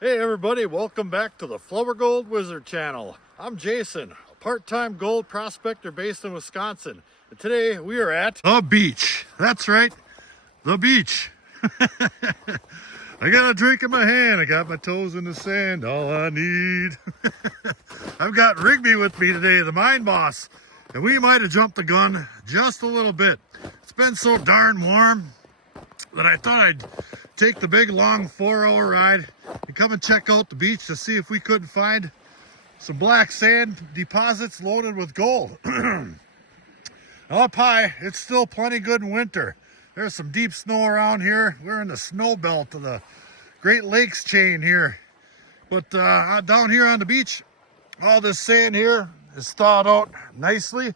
Hey everybody, welcome back to the Flourgoldwizards channel. I'm Jason, a part-time gold prospector based in Wisconsin. And today we are at the beach. That's right, the beach. I got a drink in my hand, I got my toes in the sand, all I need. I've got Rigby with me today, the mine boss. And we might have jumped the gun just a little bit. It's been so darn warm that I thought I'd take the big long 4-hour ride and come and check out the beach to see if we couldn't find some black sand deposits loaded with gold. Up high, it's still plenty good in winter. There's some deep snow around here. We're in the snow belt of the Great Lakes chain here. But down here on the beach, all this sand here is thawed out nicely.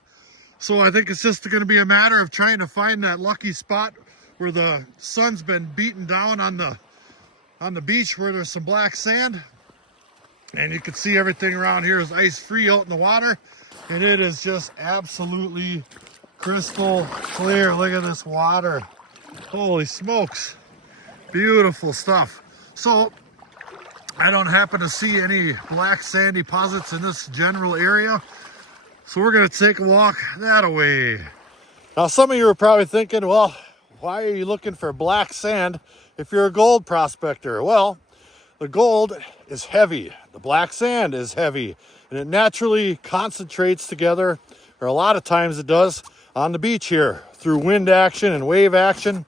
So I think it's just going to be a matter of trying to find that lucky spot where the sun's been beaten down on the beach where there's some black sand. And you can see everything around here is ice free out in the water. And it is just absolutely crystal clear. Look at this water. Holy smokes. Beautiful stuff. So I don't happen to see any black sand deposits in this general area. So we're going to take a walk that way. Now some of you are probably thinking, well, why are you looking for black sand if you're a gold prospector? Well, the gold is heavy. The black sand is heavy. And it naturally concentrates together, or a lot of times it does, on the beach here through wind action and wave action.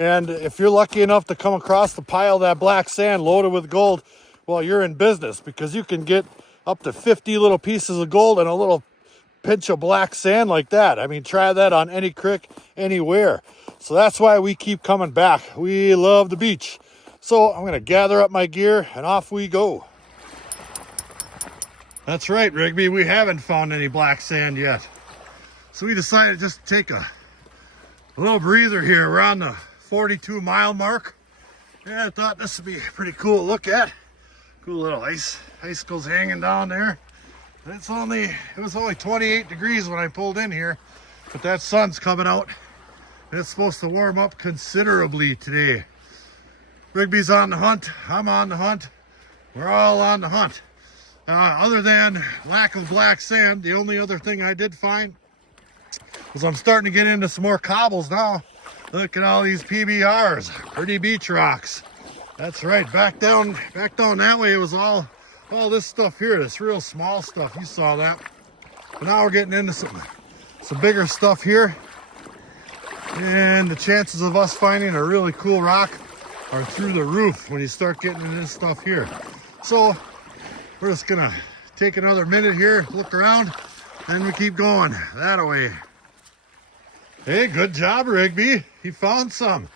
And if you're lucky enough to come across the pile of that black sand loaded with gold, well, you're in business because you can get up to 50 little pieces of gold and a little pinch of black sand like that. I mean, try that on any creek, anywhere. So that's why we keep coming back. We love the beach. So I'm going to gather up my gear and off we go. That's right, Rigby. We haven't found any black sand yet. So we decided just to take a little breather here around the 42-mile mark. And I thought this would be pretty cool to look at. Cool little icicles hanging down there. It was only 28 degrees when I pulled in here, but that sun's coming out and it's supposed to warm up considerably today. Rigby's on the hunt, I'm on the hunt, we're all on the hunt. Other than lack of black sand, the only other thing I did find was I'm starting to get into some more cobbles now. Look at all these PBRs, pretty beach rocks. That's right, back down that way it was all this stuff here, this real small stuff, you saw that. But now we're getting into some bigger stuff here. And the chances of us finding a really cool rock are through the roof when you start getting into this stuff here. So we're just gonna take another minute here, look around, and we keep going that way. Hey, good job, Rigby. You found some.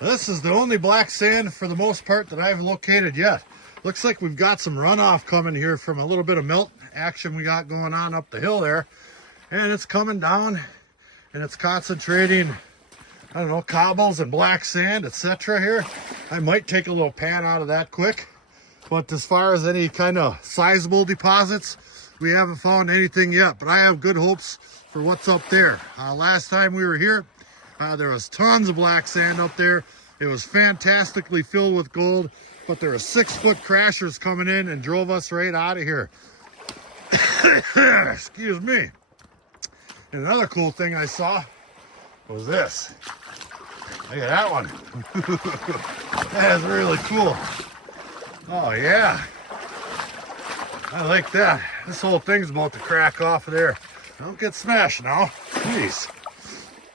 This is the only black sand for the most part that I've located yet. Looks like we've got some runoff coming here from a little bit of melt action we got going on up the hill there. And it's coming down and it's concentrating, I don't know, cobbles and black sand, etc. here. I might take a little pan out of that quick. But as far as any kind of sizable deposits, we haven't found anything yet. But I have good hopes for what's up there. Last time we were here, there was tons of black sand up there. It was fantastically filled with gold. But there were 6-foot crashers coming in and drove us right out of here. Excuse me. And another cool thing I saw was this. Look at that one. That is really cool. Oh yeah. I like that. This whole thing's about to crack off of there. Don't get smashed now. Jeez.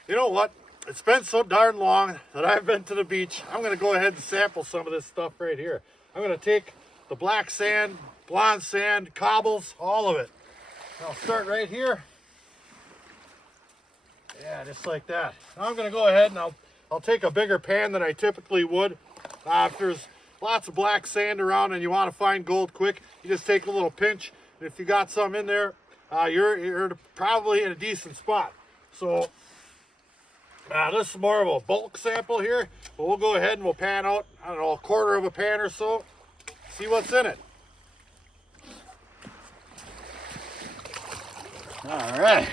You know what? It's been so darn long that I've been to the beach. I'm going to go ahead and sample some of this stuff right here. I'm going to take the black sand, blonde sand, cobbles, all of it. I'll start right here. Yeah, just like that. Now I'm going to go ahead and I'll take a bigger pan than I typically would. If there's lots of black sand around and you want to find gold quick, you just take a little pinch. And if you got some in there, you're probably in a decent spot. So this is more of a bulk sample here, but we'll go ahead and we'll pan out, I don't know, a quarter of a pan or so, see what's in it. All right,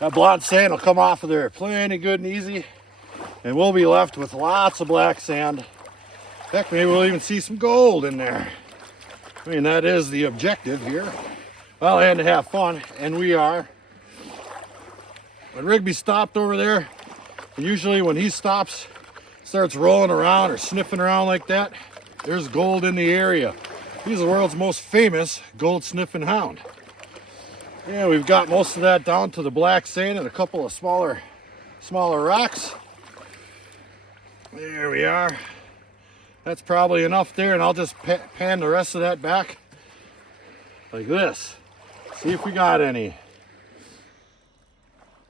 that blonde sand will come off of there plenty good and easy, and we'll be left with lots of black sand Heck, maybe we'll even see some gold in there. I mean, that is the objective here. Well, and to have fun, and we are. When Rigby stopped over there, usually when he stops, starts rolling around or sniffing around like that, there's gold in the area. He's the world's most famous gold sniffing hound. Yeah, we've got most of that down to the black sand and a couple of smaller rocks. There we are. That's probably enough there, and I'll just pan the rest of that back like this. See if we got any.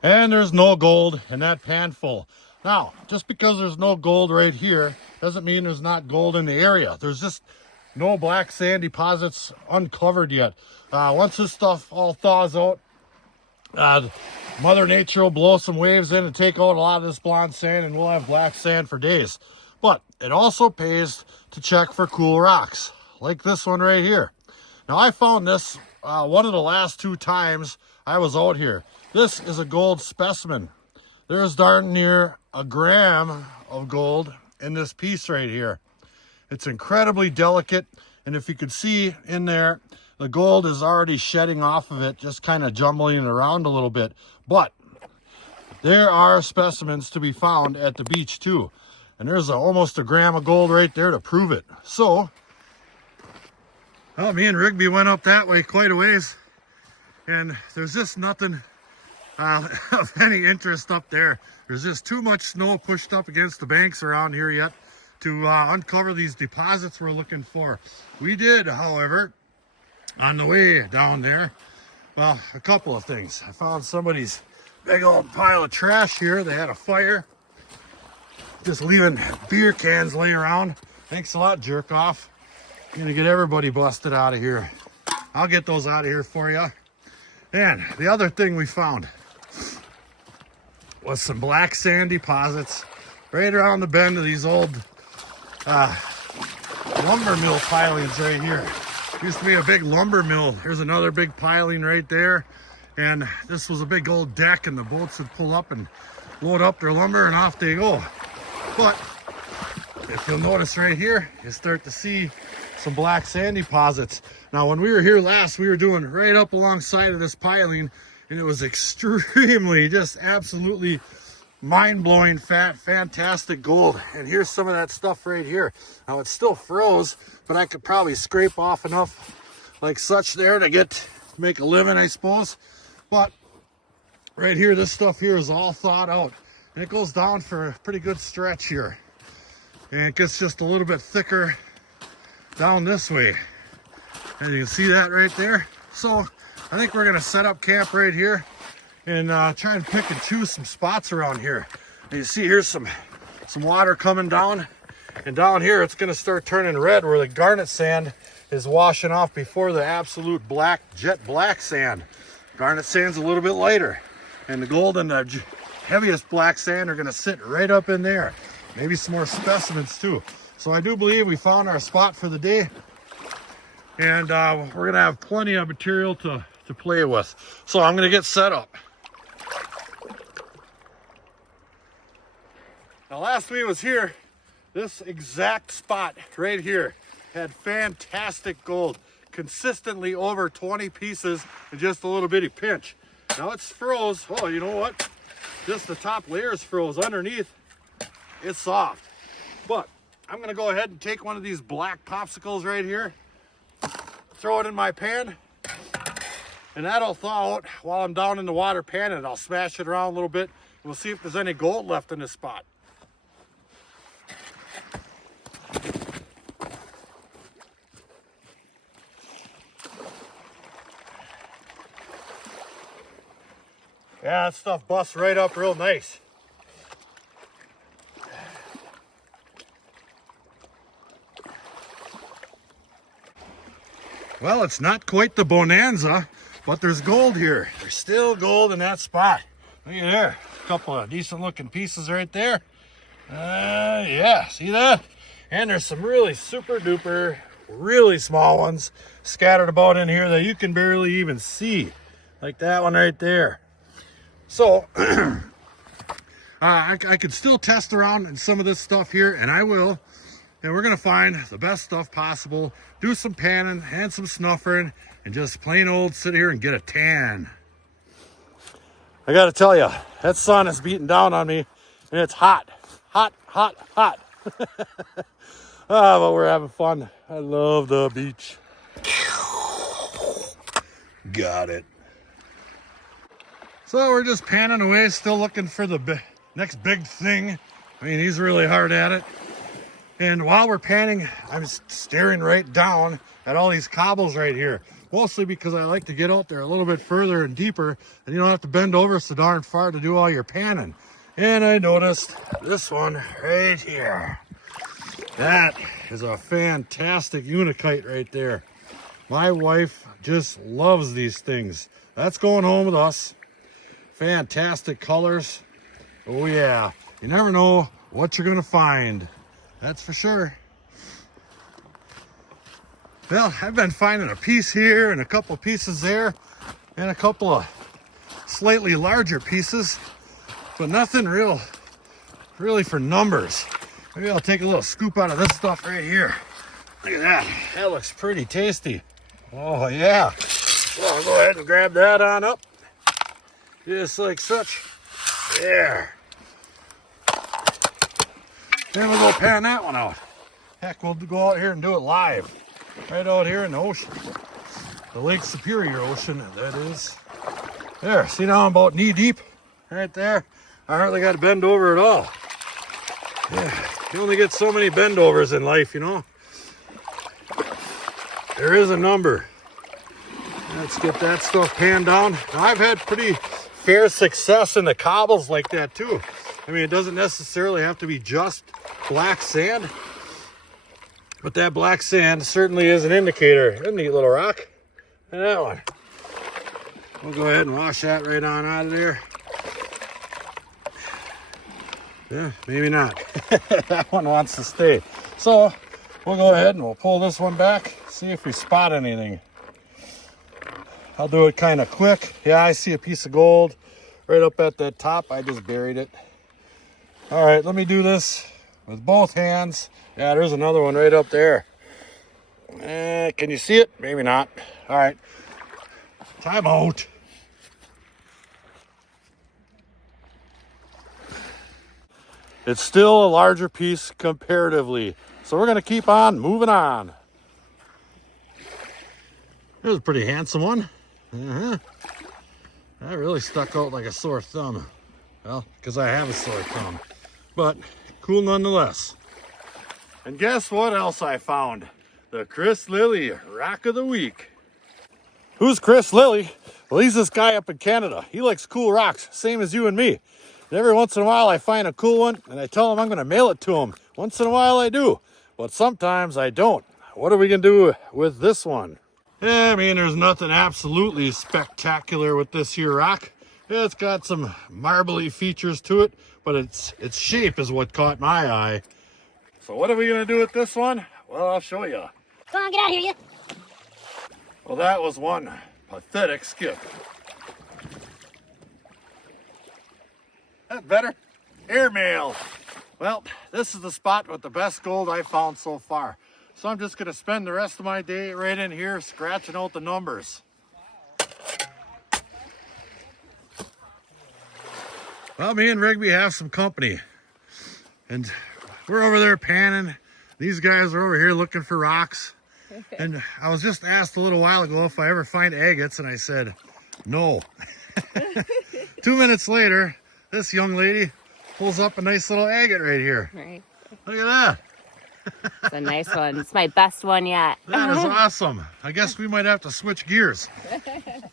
And there's no gold in that pan full. Now, just because there's no gold right here doesn't mean there's not gold in the area. There's just no black sand deposits uncovered yet. Once this stuff all thaws out, Mother Nature will blow some waves in and take out a lot of this blonde sand, and we'll have black sand for days. But it also pays to check for cool rocks, like this one right here. Now, I found this one of the last 2 times I was out here. This is a gold specimen. There's darn near a gram of gold in this piece right here. It's incredibly delicate, and if you could see in there, the gold is already shedding off of it, just kind of jumbling it around a little bit. But there are specimens to be found at the beach too. And there's almost a gram of gold right there to prove it. So, well, me and Rigby went up that way quite a ways, and there's just nothing of any interest up there. There's just too much snow pushed up against the banks around here yet to uncover these deposits we're looking for. We did, however, on the way down there, well, a couple of things. I found somebody's big old pile of trash here. They had a fire, just leaving beer cans lay around. Thanks a lot, jerk off. Gonna get everybody busted out of here. I'll get those out of here for you. And the other thing we found was some black sand deposits right around the bend of these old lumber mill pilings right here. Used to be a big lumber mill. Here's another big piling right there. And this was a big old deck, and the boats would pull up and load up their lumber, and off they go. But if you'll notice right here, you start to see some black sand deposits. Now, when we were here last, we were doing right up alongside of this piling, and it was extremely, just absolutely mind-blowing, fantastic gold. And here's some of that stuff right here. Now, it's still froze, but I could probably scrape off enough like such there to make a living, I suppose. But right here, this stuff here is all thawed out, and it goes down for a pretty good stretch here, and it gets just a little bit thicker down this way, and you can see that right there. So I think we're gonna set up camp right here and try and pick and choose some spots around here. And you see here's some water coming down, and down here it's gonna start turning red where the garnet sand is washing off before the absolute black, jet black sand. Garnet sand's a little bit lighter, and the gold and the heaviest black sand are gonna sit right up in there. Maybe some more specimens too. So I do believe we found our spot for the day, and we're gonna have plenty of material to play with. So I'm gonna get set up. Now, last we was here, this exact spot right here had fantastic gold, consistently over 20 pieces in just a little bitty pinch. Now it's froze. Oh, you know what? Just the top layer is froze. Underneath, it's soft. But I'm gonna go ahead and take one of these black popsicles right here, throw it in my pan, and that'll thaw out while I'm down in the water pan, and I'll smash it around a little bit. We'll see if there's any gold left in this spot. Yeah, that stuff busts right up real nice. Well, it's not quite the bonanza, but there's gold here. There's still gold in that spot. Look at there. A couple of decent looking pieces right there. Yeah, see that? And there's some really super duper, really small ones scattered about in here that you can barely even see. Like that one right there. So, I could still test around in some of this stuff here, and I will. And we're gonna find the best stuff possible, do some panning and some snuffering, and just plain old sit here and get a tan. I gotta tell you, that sun is beating down on me, and it's hot, hot, hot, hot. But we're having fun. I love the beach. Got it. So we're just panning away, still looking for the next big thing. I mean, he's really hard at it. And while we're panning, I'm staring right down at all these cobbles right here. Mostly because I like to get out there a little bit further and deeper, and you don't have to bend over so darn far to do all your panning. And I noticed this one right here. That is a fantastic unikite right there. My wife just loves these things. That's going home with us. Fantastic colors. Oh yeah, you never know what you're gonna find. That's for sure. Well, I've been finding a piece here and a couple of pieces there and a couple of slightly larger pieces, but nothing really for numbers. Maybe I'll take a little scoop out of this stuff right here. Look at that. That looks pretty tasty. Oh yeah. Well, I'll go ahead and grab that on up. Just like such. There. Then we'll go pan that one out. Heck, we'll go out here and do it live. Right out here in the ocean. The Lake Superior Ocean, that is. There, see now I'm about knee deep. Right there. I hardly got to bend over at all. Yeah, you only get so many bend overs in life, you know. There is a number. Let's get that stuff panned down. Now, I've had pretty fair success in the cobbles like that too. I mean, it doesn't necessarily have to be just black sand, but that black sand certainly is an indicator. A neat little rock. And that one. We'll go ahead and wash that right on out of there. Yeah, maybe not. That one wants to stay. So we'll go ahead and we'll pull this one back, see if we spot anything. I'll do it kind of quick. Yeah, I see a piece of gold right up at that top. I just buried it. All right, let me do this with both hands. Yeah, there's another one right up there. Can you see it? Maybe not. All right, time out. It's still a larger piece comparatively, so we're gonna keep on moving on. There's a pretty handsome one. That really stuck out like a sore thumb. Well, because I have a sore thumb, but cool nonetheless. And guess what else I found? The Chris Lilly Rock of the Week. Who's Chris Lilly? Well, he's this guy up in Canada. He likes cool rocks, same as you and me. And every once in a while I find a cool one and I tell him I'm gonna mail it to him. Once in a while I do, but sometimes I don't. What are we gonna do with this one? Yeah, I mean, there's nothing absolutely spectacular with this here rock. Yeah, it's got some marbly features to it, but its shape is what caught my eye. So what are we gonna do with this one? Well, I'll show you. Come on, get out of here, you. Well, that was one pathetic skip. That better? Airmail. Well, this is the spot with the best gold I've found so far. So I'm just gonna spend the rest of my day right in here scratching out the numbers. Well, me and Rigby have some company. And we're over there panning. These guys are over here looking for rocks. And I was just asked a little while ago if I ever find agates, and I said, no. 2 minutes later, this young lady pulls up a nice little agate right here. Right. Look at that. It's a nice one. It's my best one yet. That is awesome. I guess we might have to switch gears.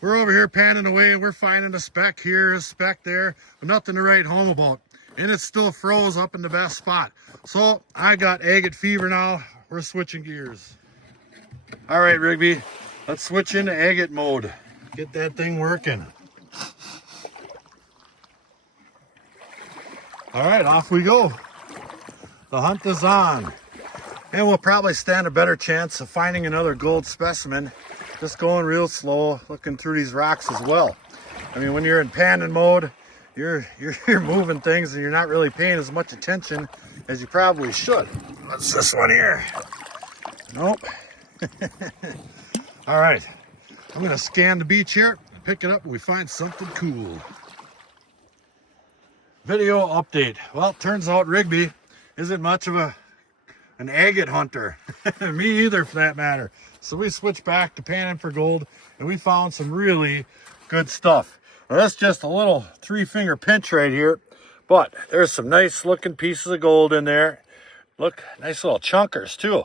We're over here panning away and we're finding a speck here, a speck there, but nothing to write home about. And it still froze up in the best spot. So I got agate fever now. We're switching gears. All right, Rigby, let's switch into agate mode. Get that thing working. All right, off we go. The hunt is on. And we'll probably stand a better chance of finding another gold specimen. Just going real slow, looking through these rocks as well. I mean, when you're in panning mode, you're moving things and you're not really paying as much attention as you probably should. What's this one here? Nope. All right, I'm gonna scan the beach here, pick it up, and we find something cool. Video update. Well, turns out Rigby isn't much of an agate hunter. Me either, for that matter. So we switched back to panning for gold, and we found some really good stuff. Now, that's just a little 3-finger pinch right here, but there's some nice looking pieces of gold in there. Look, nice little chunkers too.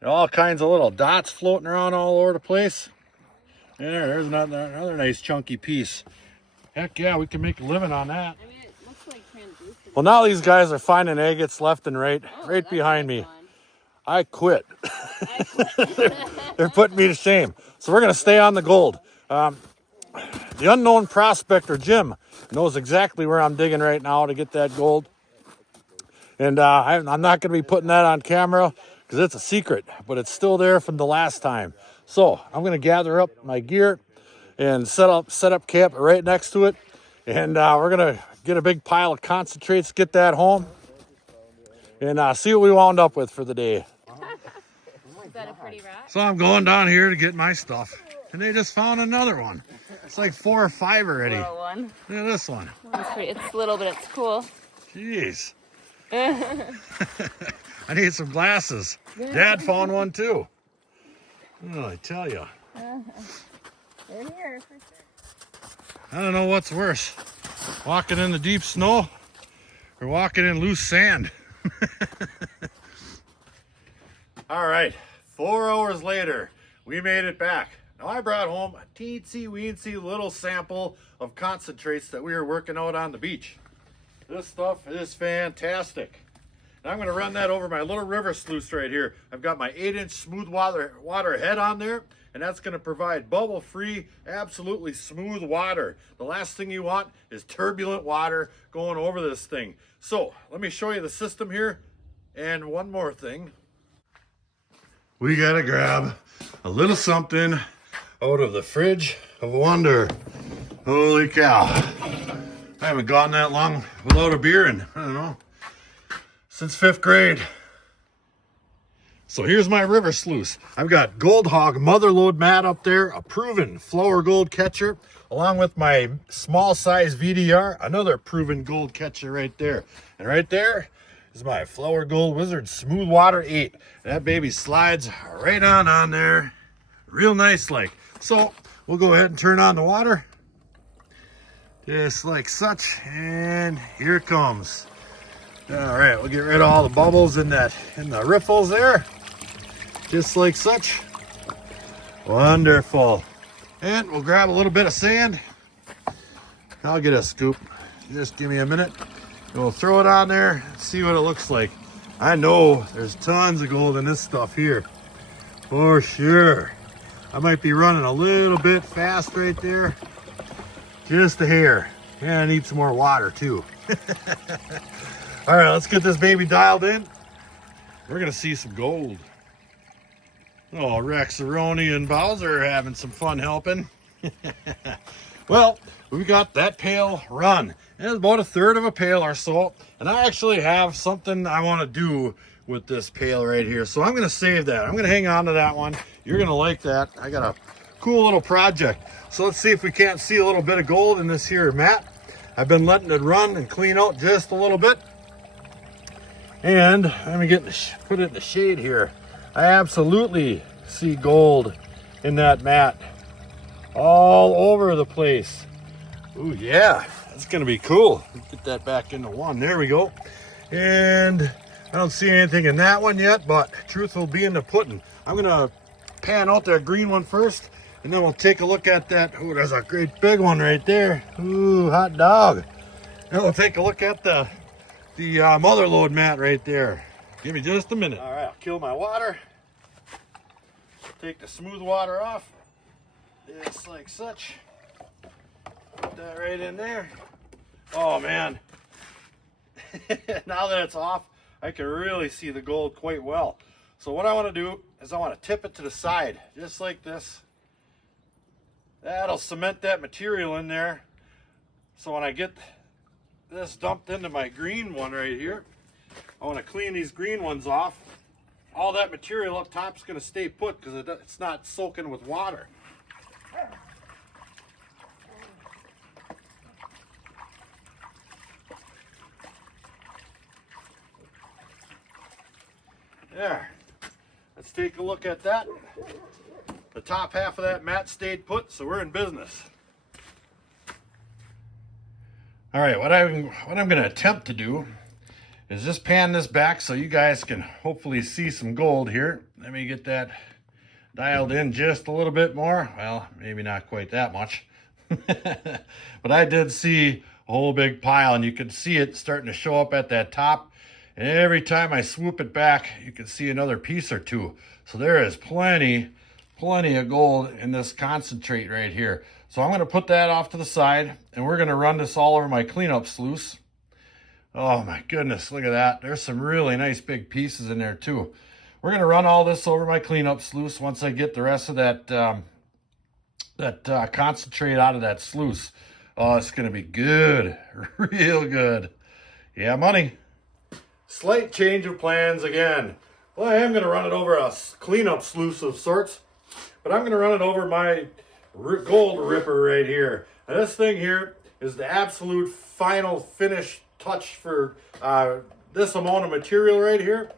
And all kinds of little dots floating around all over the place. There's another nice chunky piece. Heck yeah, we can make a living on that. I mean, it looks like translucent. Well, now these guys are finding agates left and right, right behind me. I quit. They're putting me to shame. So we're going to stay on the gold. The unknown prospector, Jim, knows exactly where I'm digging right now to get that gold. And I'm not going to be putting that on camera because it's a secret, but it's still there from the last time. So I'm going to gather up my gear and set up camp right next to it. And we're going to get a big pile of concentrates, get that home, and see what we wound up with for the day. Is that a pretty rock? So I'm going down here to get my stuff, and they just found another one. It's like 4 or 5 already. Little one. Look at this one. It's little, but it's cool. Jeez. I need some glasses. Dad found one too. Oh, I tell you. They're here for sure. I don't know what's worse, walking in the deep snow or walking in loose sand. All right, 4 hours later, we made it back. Now I brought home a teensy-weensy little sample of concentrates that we were working out on the beach. This stuff is fantastic. And I'm going to run that over my little river sluice right here. I've got my 8-inch smooth water head on there, and that's going to provide bubble-free, absolutely smooth water. The last thing you want is turbulent water going over this thing. So let me show you the system here. And one more thing. We got to grab a little something out of the fridge of wonder. Holy cow. I haven't gone that long without a beer in, I don't know, since 5th grade. So here's my river sluice. I've got Gold Hog mother lode mat up there, a proven flower gold catcher, along with my small size VDR, another proven gold catcher right there. And right there is my Flourgoldwizards SMOOTHWATER 8. That baby slides right on there, real nice like. So we'll go ahead and turn on the water. Just like such, and here it comes. All right, we'll get rid of all the bubbles in the riffles there. Just like such. Wonderful. And we'll grab a little bit of sand. I'll get a scoop. Just give me a minute. And we'll throw it on there and see what it looks like. I know there's tons of gold in this stuff here. For sure. I might be running a little bit fast right there. Just a hair. And I need some more water too. All right, let's get this baby dialed in. We're gonna see some gold. Oh, Rex, Aroni, and Bowser are having some fun helping. Well, we got that pail run. And it's about 1/3 of a pail or so. And I actually have something I want to do with this pail right here. So I'm gonna save that. I'm gonna hang on to that one. You're gonna like that. I got a cool little project. So let's see if we can't see a little bit of gold in this here mat. I've been letting it run and clean out just a little bit. And let me put it in the shade here. I absolutely see gold in that mat all over the place. Ooh, yeah, that's gonna be cool. Let's get that back into one. There we go. And I don't see anything in that one yet, but truth will be in the pudding. I'm gonna pan out that green one first, and then we'll take a look at that. Ooh, there's a great big one right there. Ooh, hot dog. And we'll take a look at the mother lode mat right there. Give me just a minute. All right, I'll kill my water. Take the smooth water off. Just like such. Put that right in there. Oh man. Now that it's off, I can really see the gold quite well. So what I want to do is I want to tip it to the side, just like this. That'll cement that material in there. So when I get this dumped into my green one right here, I want to clean these green ones off. All that material up top is going to stay put because it's not soaking with water. There. Let's take a look at that. The top half of that mat stayed put, so we're in business. All right, what I'm going to attempt to do is just pan this back so you guys can hopefully see some gold here. Let me get that dialed in just a little bit more. Well, maybe not quite that much. But I did see a whole big pile, and you can see it starting to show up at that top. And every time I swoop it back, you can see another piece or two. So there is plenty of gold in this concentrate right here. So I'm going to put that off to the side, and we're going to run this all over my cleanup sluice. Oh my goodness, look at that. There's some really nice big pieces in there too. We're going to run all this over my cleanup sluice once I get the rest of that concentrate out of that sluice. Oh, it's going to be good. Real good. Yeah, money. Slight change of plans again. Well, I am going to run it over a cleanup sluice of sorts, but I'm going to run it over my gold ripper right here. Now, this thing here is the absolute final finish touch for this amount of material right here.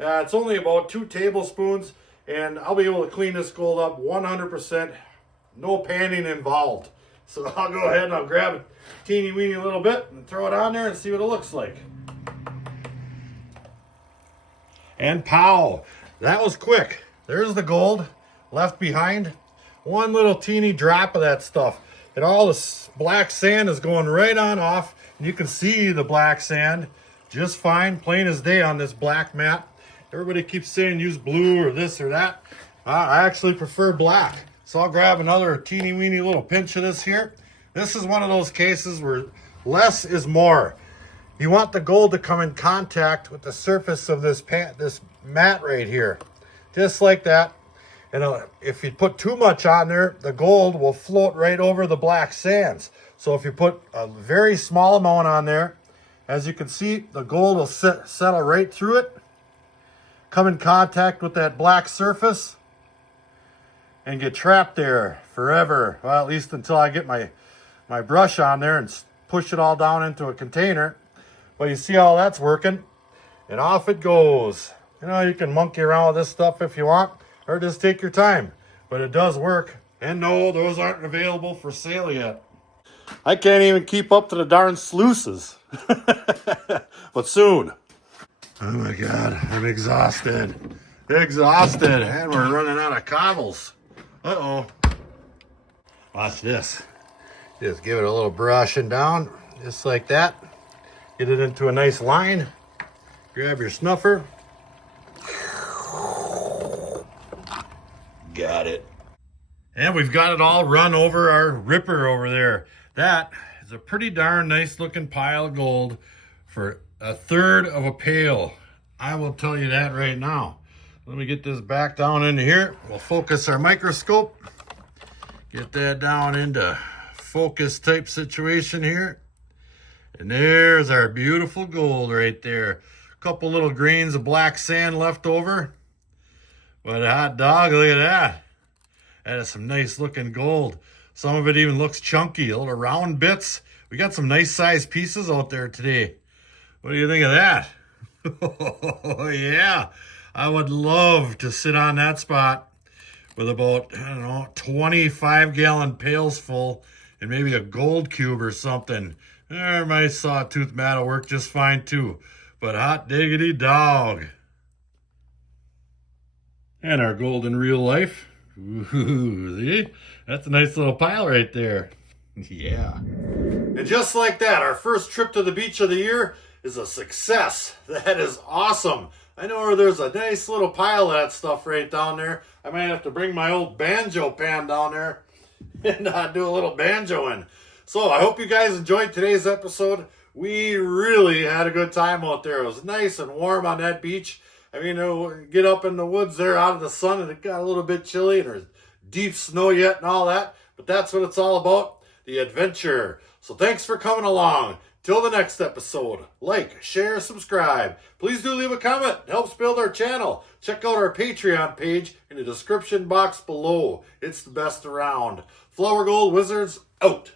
It's only about 2 tablespoons, and I'll be able to clean this gold up 100%. No panning involved. So I'll go ahead and I'll grab a teeny weeny little bit and throw it on there and see what it looks like. And pow! That was quick. There's the gold left behind. One little teeny drop of that stuff. And all this black sand is going right on off. And you can see the black sand just fine, plain as day on this black mat. Everybody keeps saying use blue or this or that. I actually prefer black. So I'll grab another teeny weeny little pinch of this here. This is one of those cases where less is more. You want the gold to come in contact with the surface of this mat right here. Just like that. And if you put too much on there, the gold will float right over the black sands. So if you put a very small amount on there, as you can see, the gold will settle right through it, come in contact with that black surface, and get trapped there forever. Well, at least until I get my brush on there and push it all down into a container. Well, you see how that's working, and off it goes. You know, you can monkey around with this stuff if you want, or just take your time, but it does work. And no, those aren't available for sale yet. I can't even keep up to the darn sluices, but soon. Oh my God, I'm exhausted, and we're running out of cobbles. Uh-oh. Watch this. Just give it a little brushing down, just like that. Get it into a nice line. Grab your snuffer. Got it. And we've got it all run over our ripper over there. That is a pretty darn nice looking pile of gold for 1/3 of a pail. I will tell you that right now. Let me get this back down into here. We'll focus our microscope. Get that down into focus type situation here. And there's our beautiful gold right there. A couple little grains of black sand left over. But a hot dog, look at that. That is some nice looking gold. Some of it even looks chunky, little round bits. We got some nice sized pieces out there today. What do you think of that? Oh yeah, I would love to sit on that spot with about, I don't know, 25-gallon pails full and maybe a gold cube or something. My sawtooth mat will work just fine too. But hot diggity dog. And our gold in real life. Ooh, see? That's a nice little pile right there. Yeah. And just like that, our first trip to the beach of the year is a success. That is awesome. I know there's a nice little pile of that stuff right down there. I might have to bring my old banjo pan down there and do a little banjoing. So I hope you guys enjoyed today's episode. We really had a good time out there. It was nice and warm on that beach. I mean, get up in the woods there out of the sun, and it got a little bit chilly, and there's deep snow yet and all that. But that's what it's all about, the adventure. So thanks for coming along. Till the next episode, like, share, subscribe. Please do leave a comment. It helps build our channel. Check out our Patreon page in the description box below. It's the best around. Flourgoldwizards out.